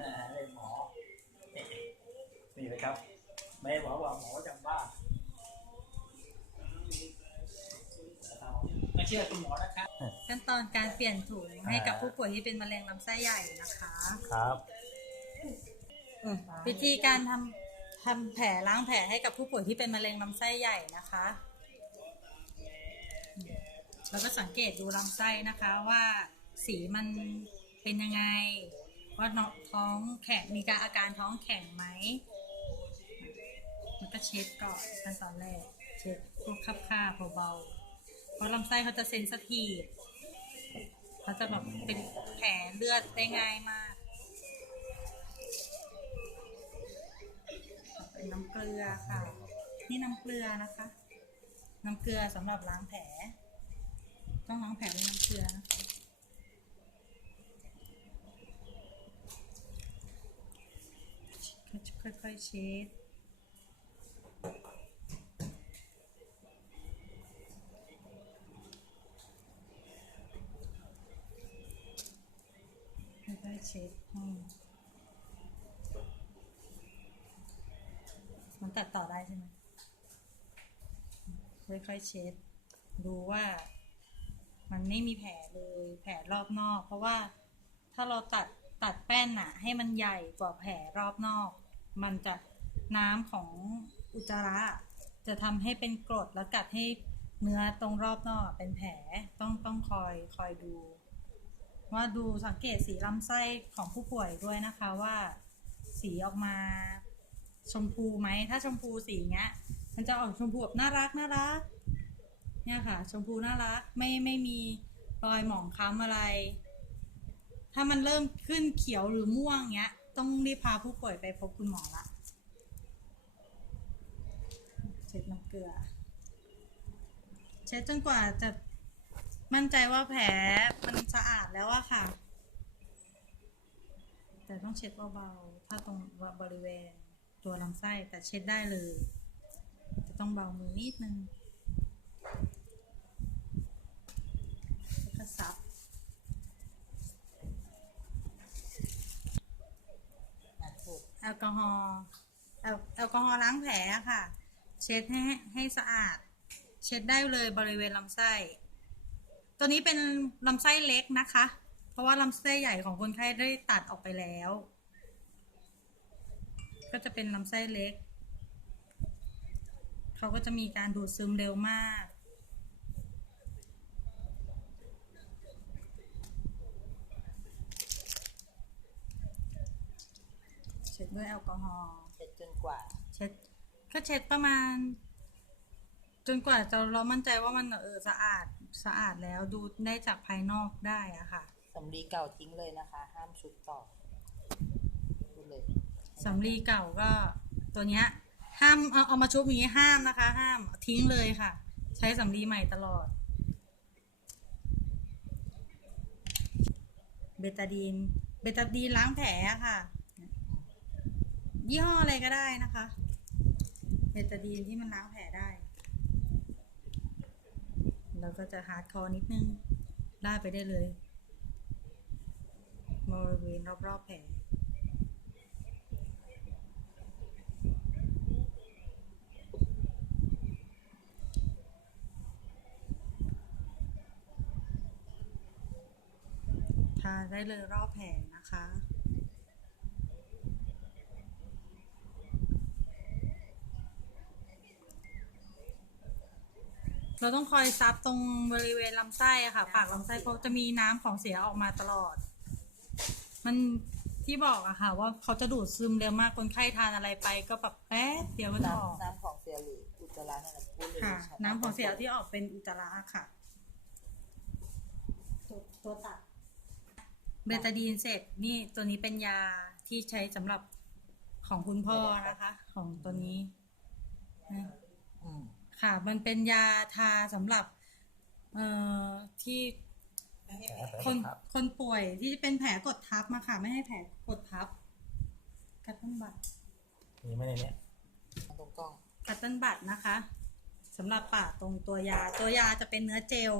อ่าเลยหมอ นี่เลยครับแม่บอกว่าหมอจำบ้าไม่เชื่อคุณหมอนะครับ ขั้นตอนการเปลี่ยนถุงให้กับผู้ป่วยที่เป็นมะเร็งลำไส้ใหญ่นะคะครับวิธีการทำทำแผลล้างแผลให้กับผู้ป่วยที่เป็นมะเร็งลำไส้ใหญ่นะคะแล้วก็สังเกตดูลำไส้นะคะว่าสีมันเป็นยังไง ว่าน้องท้องแข็งมีการอาการท้องแข็งไหมแล้วก็เช็ดก่อนขั้นตอนแรก เช็ดพวกคับค่าเบาๆเพราะลำไส้เขาจะเซนสทีฟเขาจะแบบเป็นแผลเลือดได้ง่ายมาก เป็นน้ำเกลือค่ะ นี่น้ำเกลือนะคะ น้ำเกลือสำหรับล้างแผล ต้องล้างแผลด้วยน้ำเกลือนะคะ ค่อยๆเช็ดค่อยๆเช็ดมันตัดต่อได้ใช่ไหมค่อยๆเช็ด ดูว่ามันไม่มีแผลเลยแผลรอบนอก เพราะว่าถ้าเราตัดตัดแป้นอะให้มันใหญ่กว่าแผลรอบนอก มันจะน้ำของอุจจาระ จะทำให้เป็นกรดแล้วกัดให้เนื้อตรงรอบนอกเป็นแผลต้องต้องคอยคอยดู ว่าดูสังเกตสีลำไส้ของผู้ป่วยด้วยนะคะว่าสีออกมาชมพูไหม ถ้าชมพูสีเงี้ย มันจะออกชมพูแบบน่ารักน่ารัก เนี่ยค่ะ ชมพูน่ารัก ไม่ไม่มีรอยหมองคล้ำอะไร ถ้ามันเริ่มขึ้นเขียวหรือม่วงเงี้ย ต้องรีบพาผู้ป่วยไปพบคุณหมอละเช็ดน้ำเกลือ เช็ดจนกว่าจะมั่นใจว่าแผลมันสะอาดแล้วอะค่ะ แต่ต้องเช็ดเบาๆ ถ้าตรงบริเวณตัวลำไส้แต่เช็ดได้เลย จะต้องเบามือนิดนึงแล้วก็ซับ แอลกอฮอล์แอลแอลกอฮอล์ล้างแผลค่ะ เช็ดให้ให้สะอาด เช็ดได้เลยบริเวณลำไส้ ตัวนี้เป็นลำไส้เล็กนะคะ เพราะว่าลำไส้ใหญ่ของคนไข้ได้ตัดออกไปแล้ว ก็จะเป็นลำไส้เล็ก เขาก็จะมีการดูดซึมเร็วมาก เช็ดด้วยแอลกอฮอล์เสร็จจนกว่า เช็ดก็เช็ดประมาณ จนกว่าจะเรามั่นใจว่ามันเออสะอาดสะอาดแล้วดูได้จากภายนอกได้อะค่ะสำลีเก่าทิ้งเลยนะคะ ห้ามชุบต่อพูดเลยสำลีเก่าก็ตัวเนี้ย ห้ามเอาเอามาชุบอย่างนี้ห้ามนะคะ ห้ามทิ้งเลยค่ะ ใช้สำลีใหม่ตลอด เบตาดีนเบตาดีนล้างแผลอะค่ะ ยี่ห้ออะไรก็ได้นะคะเบตาดีนที่มันล้างแผลได้ เราก็จะฮาร์ดคอร์นิดนึงลาดไปได้เลยบริเวณรอบๆแผลทาได้เลยรอบแผลนะคะ เราต้องคอยซับตรงบริเวณลำไส้อะค่ะ ปากลำไส้เพราะจะมีน้ำของเสียออกมาตลอด มันที่บอกอะค่ะ ว่าเขาจะดูดซึมเร็วมากคนไข้ทานอะไรไป ก็แบบแป๊บเดียวก็จะออก น้ำน้ำของเสียหรืออุจจาระนั่นแหละพูดเลยค่ะชัดน้ำของเสียที่ออกเป็นอุจจาระค่ะตัวตัวตัดเบตาดีนเสร็จนี่ตัวนี้เป็นยาที่ใช้สำหรับของคุณพ่อนะคะ ของตัวนี้นะ อืม ค่ะ มันเป็นยาทาสำหรับเอ่อที่คนคนป่วยที่เป็นแผลกดทับมาค่ะ ไม่ให้แผลกดทับกัตเติลบัตมีไหมในเนี้ยตรงกล้องกัตเติลบัตนะคะสำหรับปาดตรงตัวยา ตัวยาจะเป็นเนื้อเจล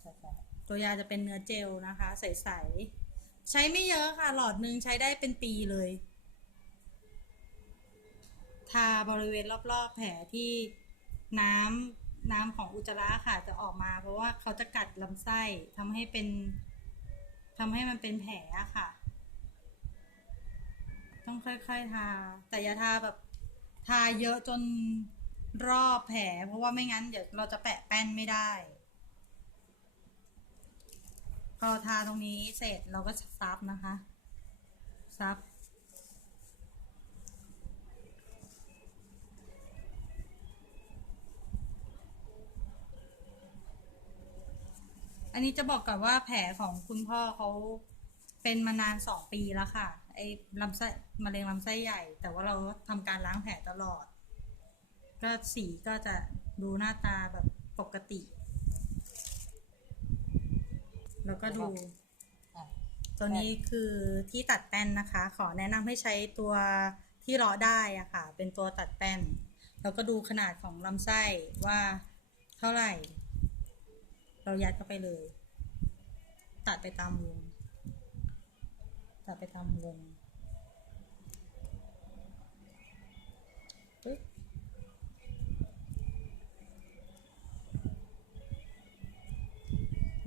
ใช่ใช่ตัวยาจะเป็นเนื้อเจลนะคะ ใสๆใช้ไม่เยอะค่ะ หลอดหนึ่งใช้ได้เป็นปีเลย ทาบริเวณรอบๆ แผลที่น้ำน้ำของอุจจาระค่ะจะออกมา เพราะว่าเขาจะกัดลำไส้ทำให้เป็นทำให้มันเป็นแผลค่ะ ต้องค่อยๆทา แต่อย่าทาแบบ ทาเยอะจนรอบแผล เพราะว่าไม่งั้นเดี๋ยวเราจะแปะแป้นไม่ได้พอทาตรงนี้เสร็จเราก็ซับนะคะ ซับ นนี้จะบอกก่อนว่าแผลของคุณพ่อเขาเป็นมานานสองปีแล้วค่ะ ไอ้ลำไส้มะเร็งลำไส้ใหญ่ แต่ว่าเราทำการล้างแผลตลอด ก็สีก็จะดูหน้าตาแบบปกติ แล้วก็ดูอะตัวนี้คือที่ตัดแป้นนะคะ ขอแนะนำให้ใช้ตัวที่เลาะได้อะค่ะ เป็นตัวตัดแป้น แล้วก็ดูขนาดของลำไส้ว่าเท่าไหร่ เรายัดเข้าไปเลย ตัดไปตามวงตัดไปตามวงปึ๊บ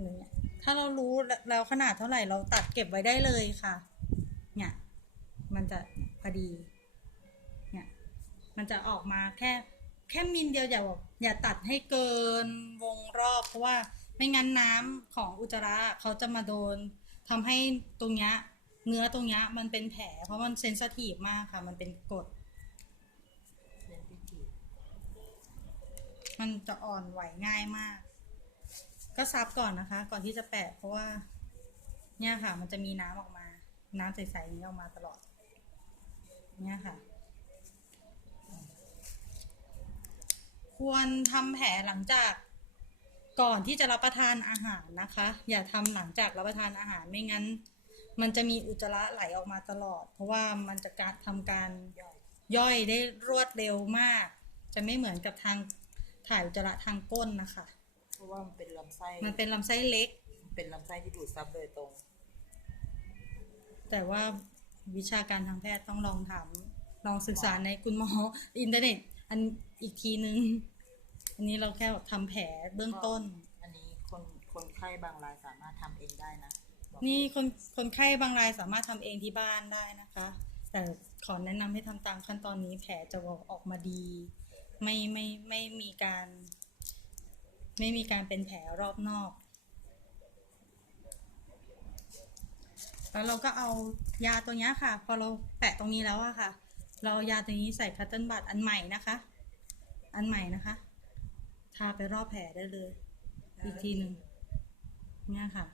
เนี่ยถ้าเรารู้แล้วขนาดเท่าไหร่เราตัดเก็บไว้ได้เลยค่ะ เนี่ย มันจะพอดี เนี่ย มันจะออกมาแค่ แค่มิลเดียวอย่าแบบอย่าตัดให้เกินวงรอบเพราะว่า ไม่งั้นน้ำของอุจจาระเขาจะมาโดนทำให้ตรงเนี้ยเนื้อตรงเนี้ยมันเป็นแผล เพราะมันเซนสทีฟมากค่ะ มันเป็นกรดเรียนพิธีมันจะอ่อนไหวง่ายมาก ก็ซับก่อนนะคะ ก่อนที่จะแปะเพราะว่า เนี่ยค่ะ มันจะมีน้ำออกมา น้ำใสๆนี้ออกมาตลอด เนี่ยค่ะ ควรทำแผลหลังจาก ก่อนที่จะรับประทานอาหารนะคะ อย่าทำหลังจากรับประทานอาหารไม่งั้น มันจะมีอุจจาระไหลออกมาตลอด เพราะว่ามันจะการทำการย่อยย่อยได้รวดเร็วมาก จะไม่เหมือนกับทางถ่ายอุจจาระทางก้นนะคะ เพราะว่ามันเป็นลำไส้มันเป็นลำไส้เล็ก เป็นลำไส้ที่ดูดซับโดยตรง แต่ว่าวิชาการทางแพทย์ต้องลองถามลองศึกษาในคุณหมออินเทอร์เน็ตอันอีกทีนึง อันนี้เราแค่แบบทำแผลเบื้องต้น อันนี้คนคนไข้บางรายสามารถทำเองได้นะบอกนี่คนคนไข้บางรายสามารถทำเองที่บ้านได้นะคะ แต่ขอแนะนำให้ทำตามขั้นตอนนี้แผลจะออกมาดี ไม่ไม่ไม่มีการ ไม่มีการเป็นแผลรอบนอก แล้วเราก็เอายาตัวเนี้ยค่ะ พอเราแปะตรงนี้แล้วอะค่ะ เราเอายาตัวนี้ใส่คัตเติ้ลบัตอันใหม่นะคะ อันใหม่นะคะ ทาไปรอบแผลได้เลย อีกทีหนึ่งเนี่ยค่ะ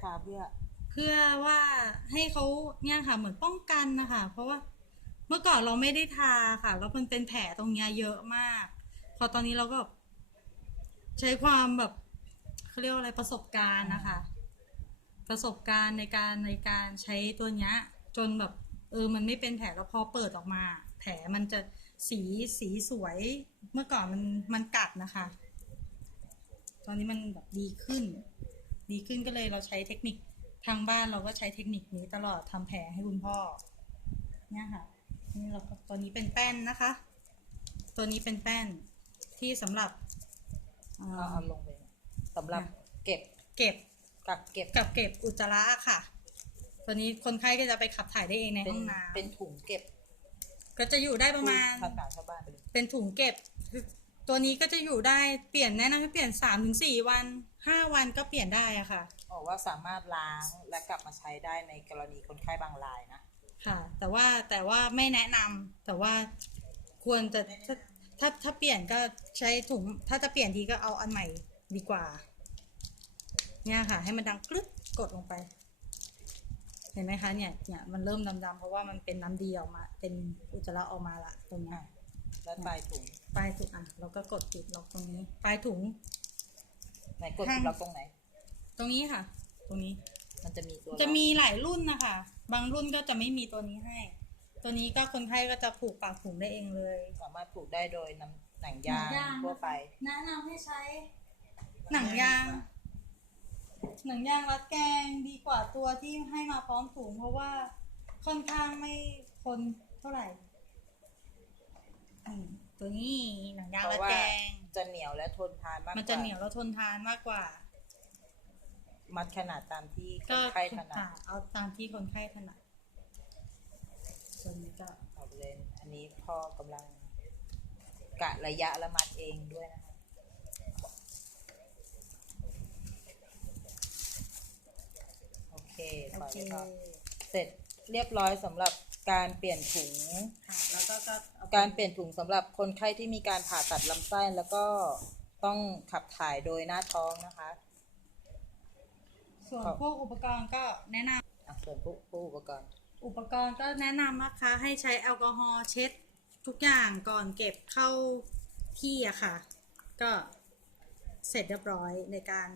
ทาเพื่อ เพื่อว่าให้เขาเนี่ยค่ะ เหมือนป้องกันนะคะ เพราะว่าเมื่อก่อนเราไม่ได้ทาค่ะ แล้วมันเป็นแผลตรงเนี้ยเยอะมาก พอตอนนี้เราก็แบบใช้ความแบบเขาเรียกว่าอะไรประสบการณ์นะคะ ประสบการณ์ในการในการใช้ตัวเนี้ย จนแบบ เออ มันไม่เป็นแผลแล้วพอเปิดออกมา แผลมันจะ สีสีสวยเมื่อก่อนมันมันกัดนะคะ ตอนนี้มันแบบดีขึ้น ดีขึ้นก็เลยเราใช้เทคนิคทางบ้านเราก็ใช้เทคนิคนี้ตลอดทำแผลให้คุณพ่อเนี่ยค่ะนี่เราก็ตัวนี้เป็นแป้นนะคะ ตัวนี้เป็นแป้นที่สำหรับเอ่อเอาเอาลงเลยสำหรับอะเก็บเก็บกักเก็บกับเก็บอุจจาระค่ะ ตัวนี้คนไข้ก็จะไปขับถ่ายได้เองในเป็ห้นองน้เป็นถุงเก็บำ ก็จะอยู่ได้ประมาณภาษาชาวบ้านไปเลยเป็นถุงเก็บ ตัวนี้ก็จะอยู่ได้เปลี่ยนแนะนำให้เปลี่ยนสามถึงสี่วันห้าวันก็เปลี่ยนได้อะค่ะ บอกว่าสามารถล้างและกลับมาใช้ได้ในกรณีคนไข้บางรายนะ ค่ะ แต่ว่าแต่ว่าไม่แนะนำแต่ว่าควรจะถ้าถ้าถ้าเปลี่ยนก็ใช้ถุง ถ้าจะเปลี่ยนทีก็เอาอันใหม่ดีกว่า เนี่ยค่ะ ให้มันดังกรึ๊บกดลงไป เห็นไหมคะเนี่ยเนี่ยมันเริ่มดำๆเพราะว่ามันเป็นน้ำดีออกมา เป็นอุจจาระออกมาละตรงเนี้ยและปลายถุงปลายถุงอะเราก็กดปิดล็อกตรงนี้ปลายถุงไหนกดข้างล็อกตรงไหน ตรงนี้ค่ะ ตรงนี้มันจะมีตัวจะมีหลายรุ่นนะคะ บางรุ่นก็จะไม่มีตัวนี้ให้ ตัวนี้ก็คนไข้ก็จะผูกปากถุงได้เองเลย สามารถปลูกได้โดยน้ำหนังยางทั่วไปแนะนำให้ใช้ หนังยางป หนังยางรัดแกงดีกว่าตัวที่ให้มาพร้อมถุงเพราะว่าค่อนข้างไม่คนเท่าไหร่อืมตัวนี้หนังยางเพรัราะดว่าแกง จะเหนียวและทนทานมากกว่ามันจะเหนียวแล้วทนทานมากกว่า มัดขนาดตามที่คก็นไข้ถนัดค่ะเอาตามที่คนไข้ถนัดส่วนนี้ก็ เอาเลยอันนี้พ่อกำลังกะระยะและมัดเองด้วยนะคะ โอเคโอต่อเคเลยค่ะเสร็จเรียบร้อยสำหรับการเปลี่ยนถุง ค่ะแล้วก็ก็เอาการเปลี่ยนถุงสำหรับคนไข้ที่มีการผ่าตัดลำไส้แล้วก็ต้องขับถ่ายโดยหน้าท้องนะคะ ส่วนพวกอุปกรณ์ก็แนะนำอะส่วนผู้ผู้อุปกรณ์อุปกรณ์ก็แนะนำนะคะให้ใช้แอลกอฮอล์เช็ดทุกอย่างก่อนเก็บเข้าที่อะค่ะ ก็เสร็จเรียบร้อยในการ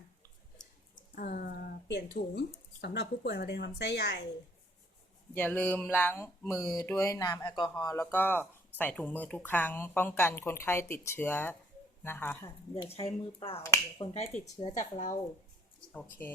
เอ่อเปลี่ยนถุง สำหรับผู้ป่วยมะเร็งลำไส้ใหญ่ อย่าลืมล้างมือด้วยน้ำแอลกอฮอล์แล้วก็ใส่ถุงมือทุกครั้ง ป้องกันคนไข้ติดเชื้อนะคะค่ะอย่าใช้มือเปล่าเดี๋ยวคนไข้ติดเชื้อจากเรา โอเค